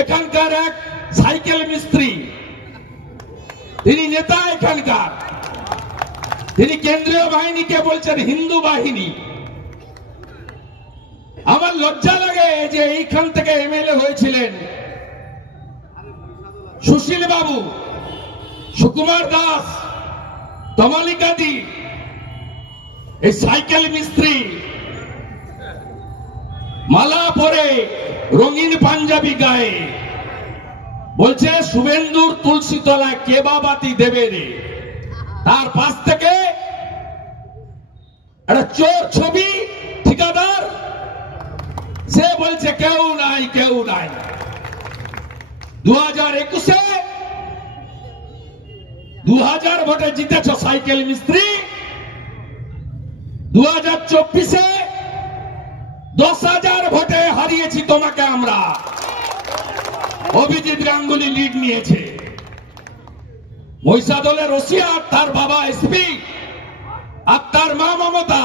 এখানকার এক সাইকেল মিস্ত্রি, তিনি নেতা এখানকার, তিনি কেন্দ্রীয় বাহিনীকে বলছেন হিন্দু বাহিনী। আমার লজ্জা লাগে যে এইখান থেকে এমএলএ হয়েছিলেন সুশীল বাবু, সুকুমার দাস, তমালিকাদি, এই সাইকেল মিস্ত্রি মালা পরে রঙিন পাঞ্জাবি গায়ে বলছে শুভেন্দুর তুলসী তলায় কেবা বাতি দেবে রে। তার পাশ থেকে একটা চোর ছবি ঠিকাদার, সে বলছে কেউ নাই কেউ নাই। 2021-এ 2000 ভোটে জিতেছ সাইকেল মিস্ত্রি, 2024-এ 10,000 ভোটে হারিয়েছি তোমাকে আমরা। অভিজিৎ গাঙ্গুলি লিড নিয়েছে, মহিষাদলের রশিয়া, তার বাবা এসপি আর তার মা মমতা,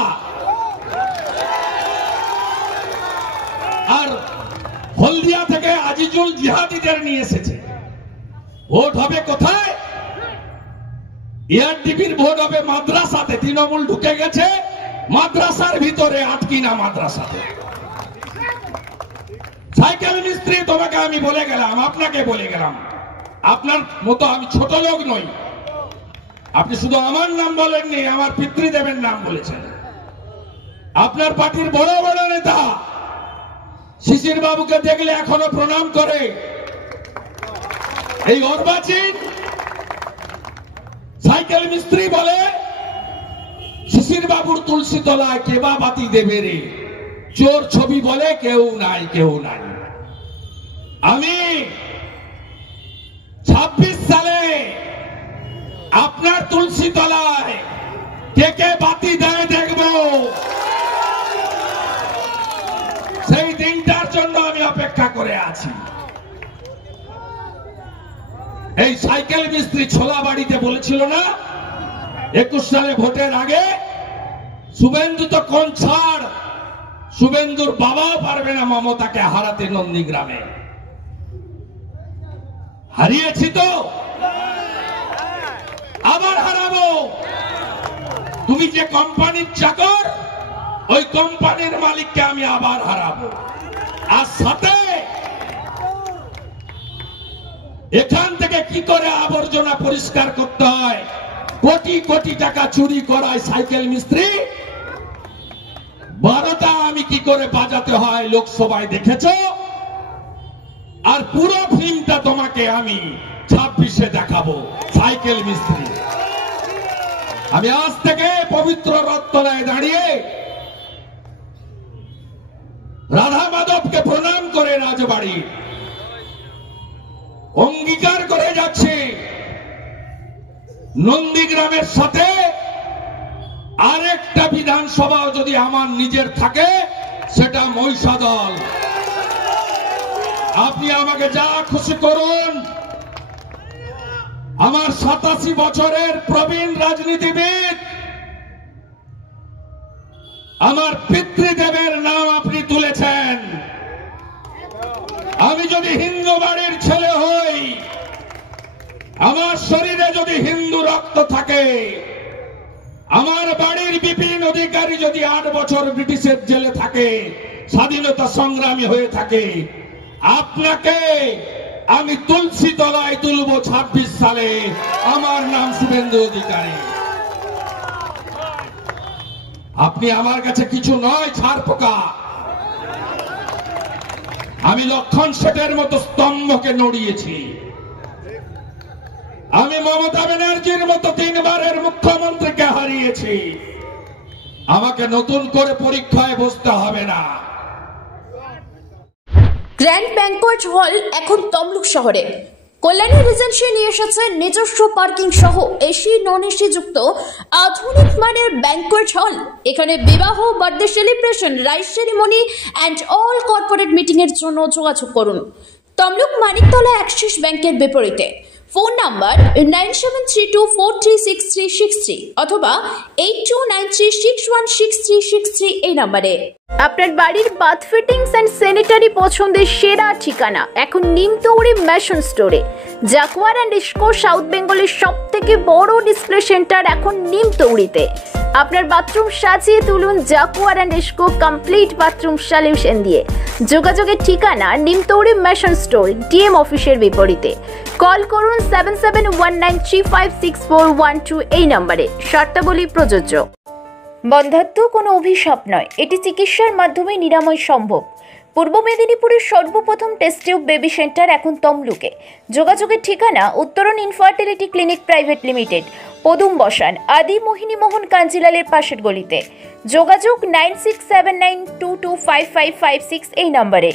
আর হলদিয়া থেকে আজিজুল জিহাদিদের নিয়ে এসেছে। ভোট হবে কোথায়? এআরডিপির ভোট হবে মাদ্রাসাতে। তৃণমূল ঢুকে গেছে মাদ্রাসার ভিতরে, আটকিনা মাদ্রাসাতে। সাইকেল মিস্ত্রি তোমাকে আমি বলে গেলাম, আপনাকে বলে গেলাম, আপনার মতো আমি ছোট লোক নই। আপনি শুধু আমার নাম বলেননি, আমার পিতৃদেবের নাম বলেছেন। আপনার পার্টির বড় বড় নেতা শিশির বাবুকে দেখলে এখনো প্রণাম করে। এই অর্বাচীন সাইকেল মিস্ত্রি বলে শিশির বাবুর তুলসী তলায় কেবা বাতি দেবে রে। চোর ছবি বলে কেউ নাই কেউ নাই। আমি 26 সালে আপনার তুলসী তলায় কে কে বাতি দেয় দেখব। সেই দিনটার জন্য আমি অপেক্ষা করে আছি। এই সাইকেল মিস্ত্রি ছোলা বাড়িতে বলেছিল না 21 সালে ভোটের আগে, শুভেন্দু তো কোন ছাড়, শুভেন্দুর বাবাও পারবে না মমতাকে হারাতে নন্দীগ্রামে। হারিয়েছি তো, আবার হারাবো। তুমি যে কোম্পানির চাকর, ওই কোম্পানির মালিককে আমি আবার হারাবো। আর সাথে এখান থেকে কি করে আবর্জনা পরিষ্কার করতে হয়, কোটি কোটি টাকা চুরি করায় সাইকেল মিস্ত্রি, 12টা আমি কি করে বাজাতে হয় লোকসভায় দেখেছ। আর পুরো ফিল্মটা তোমাকে আমি 26-এ দেখাবো। সাইকেল মিস্ত্রি, আমি আজ থেকে পবিত্র রথতলায় দাঁড়িয়ে রাধা মাধবকে প্রণাম করে রাজবাড়ি অঙ্গীকার করে যাচ্ছে, নন্দীগ্রামের সাথে আরেকটা বিধানসভা যদি আমার নিজের থাকে, সেটা মহিষাদল। আপনি আমাকে যা খুশি করুন। আমার 87 বছরের প্রবীণ রাজনীতিবিদ, আমার পিতৃদেবের নাম আপনি তুলেছেন। আমি যদি হিন্দু বাড়ির ছেলে হই, আমার শরীরে যদি হিন্দু রক্ত থাকে, আমার বাড়ির বিপিন অধিকারী যদি 8 বছর ব্রিটিশের জেলে থাকে, স্বাধীনতা সংগ্রামী হয়ে থাকে, আপনাকে আমি তুলসী তলায় তুলব 26 সালে। আমার নাম শুভেন্দু অধিকারী। আপনি আমার কাছে কিছু নয়, ছাড় পোকা। আমি লক্ষণ শেঠের মতো স্তম্ভকে নড়িয়েছি। আমি মমতা ব্যানার্জির মতো 3 বারের মুখ্যমন্ত্রীকে হারিয়েছি। আমাকে নতুন করে পরীক্ষায় বসতে হবে না। গ্র্যান্ড ব্যাংকোয়েট হল এখন তমলুক শহরে। কল্যাণী রিজেন্সি নিয়ে এসেছে নিজস্ব পার্কিং সহ এসি নন এসি যুক্ত আধুনিক মানের ব্যাংকোয়েট হল। এখানে বিবাহ, birthday celebration, rice ceremony and all corporate meeting এর জন্য যোগাযোগ করুন তমলুক মানিকতলা অ্যাক্সিস ব্যাংকের বিপরীতে। ফোন নাম্বার 9732436363 অথবা 8293616363 এই নাম্বারে। আপনার বাড়ির বাথ ফিটিংস অ্যান্ড স্যানিটারি পছন্দের সেরা ঠিকানা এখন নিমতৌড়ি ম্যাশন স্টোরে। জাকুয়ার অ্যান্ড ইস্কো সাউথ বেঙ্গলের সব থেকে বড় ডিসপ্লে সেন্টার এখন নিমতৌড়িতে। আপনার বাথরুম সাজিয়ে তুলুন Jaquar and IISCO complete bathroom solution দিয়ে। যোগাযোগের ঠিকানা নিমতৌড়ি ম্যাশন স্টোর, ডিএম অফিসের বিপরীতে। কল করুন 7719356412 এই নম্বরে। শর্তাবলী প্রযোজ্য। বন্ধ্যাত্ব কোনো অভিশাপ নয়, এটি চিকিৎসার মাধ্যমে নিরাময় সম্ভব। পূর্ব মেদিনীপুরের সর্বপ্রথম টেস্ট টিউব বেবি সেন্টার এখন তমলুকে। যোগাযোগের ঠিকানা উত্তরণ ইনফার্টিলিটি ক্লিনিক প্রাইভেট লিমিটেড, পদুম বসান, আদি মোহিনী মোহন কাঞ্জিলালের পাশের গলিতে। যোগাযোগ 9679225556 এই নম্বরে।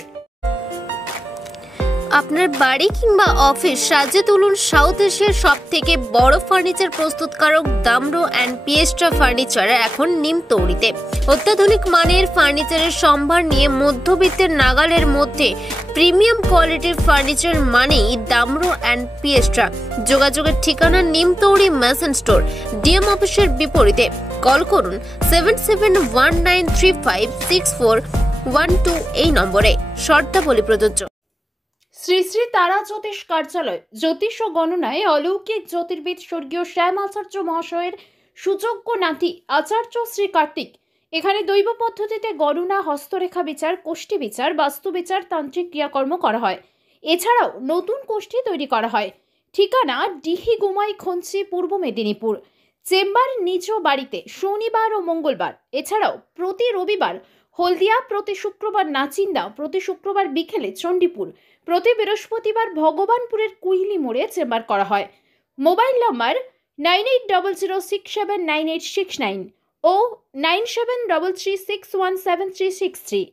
আপনার বাড়ি কিংবা অফিস সাজিয়ে তুলুন সাউথ এশিয়ার সব থেকে বড় ফার্নিচার প্রস্তুতকারক দামরো অ্যান্ড পিয়েস্ট্রা ফার্নিচার এখন নিমতৌড়িতে। অত্যাধুনিক মানের ফার্নিচারের সম্ভার নিয়ে মধ্যবিত্তের নাগালের মধ্যে প্রিমিয়াম কোয়ালিটির ফার্নিচার মানেই দামরো অ্যান্ড পিয়েস্ট্রা। যোগাযোগের ঠিকানা নিমতৌড়ি ম্যাশন স্টোর, ডিএম অফিসের বিপরীতে। কল করুন 7719356412 এই নম্বরে। শর্তাবলী প্রযোজ্য। শ্রী শ্রী তারা জ্যোতিষ কার্যালয়, জ্যোতিষ ও গণনায় অলৌকিক জ্যোতির্বিদ স্বর্গীয় শ্যাম আচার্য মহাশয়ের সুযোগ্য নাতি আচার্য শ্রী কার্তিক। এখানে দৈব পদ্ধতিতে গণনা, হস্তরেখা বিচার, কোষ্ঠী বিচার, বাস্তু বিচার, তান্ত্রিক ক্রিয়াকর্ম করা হয়। এছাড়াও নতুন কোষ্ঠী তৈরি করা হয়। ঠিকানা ডিহি গুমাই খঞ্চি, পূর্ব মেদিনীপুর। চেম্বার নিজ বাড়িতে শনিবার ও মঙ্গলবার। এছাড়াও প্রতি রবিবার হলদিয়া, প্রতি শুক্রবার নাচিন্দা, প্রতি শুক্রবার বিকেলে চণ্ডীপুর, প্রতি বৃহস্পতিবার ভগবানপুরের কুইলি মোড়ে চেম্বার করা হয়। মোবাইল নম্বর 9800679869 ও 9733617363।